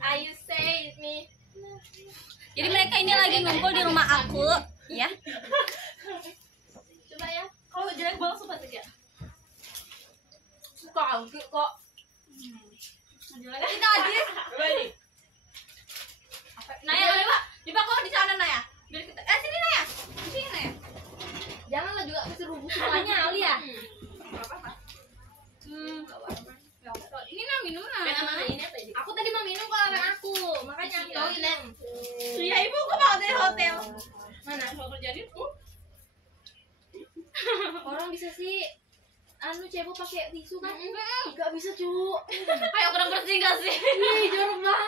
Ayu say me. Jadi mereka ini lagi ngumpul di rumah aku, ya. Coba ya. Kalau jelek banget suka ya. Suka kok. Jelek. Kita adis. Coba ini. Naya, coba kok di sana Naya. Biar kita sini Naya. Sini Naya. Janganlah juga keserubu semuanya Ali ya. Apa-apa. Ini nah minum nah. Aku tadi mau minum kalau anak aku, makanya toilet. Iya ibu kok mau dari hotel. Mana mau kerja di orang bisa sih cebok pakai tisu kan? Enggak bisa cu. Kayak kurang bersih gak sih? Ih jorok banget.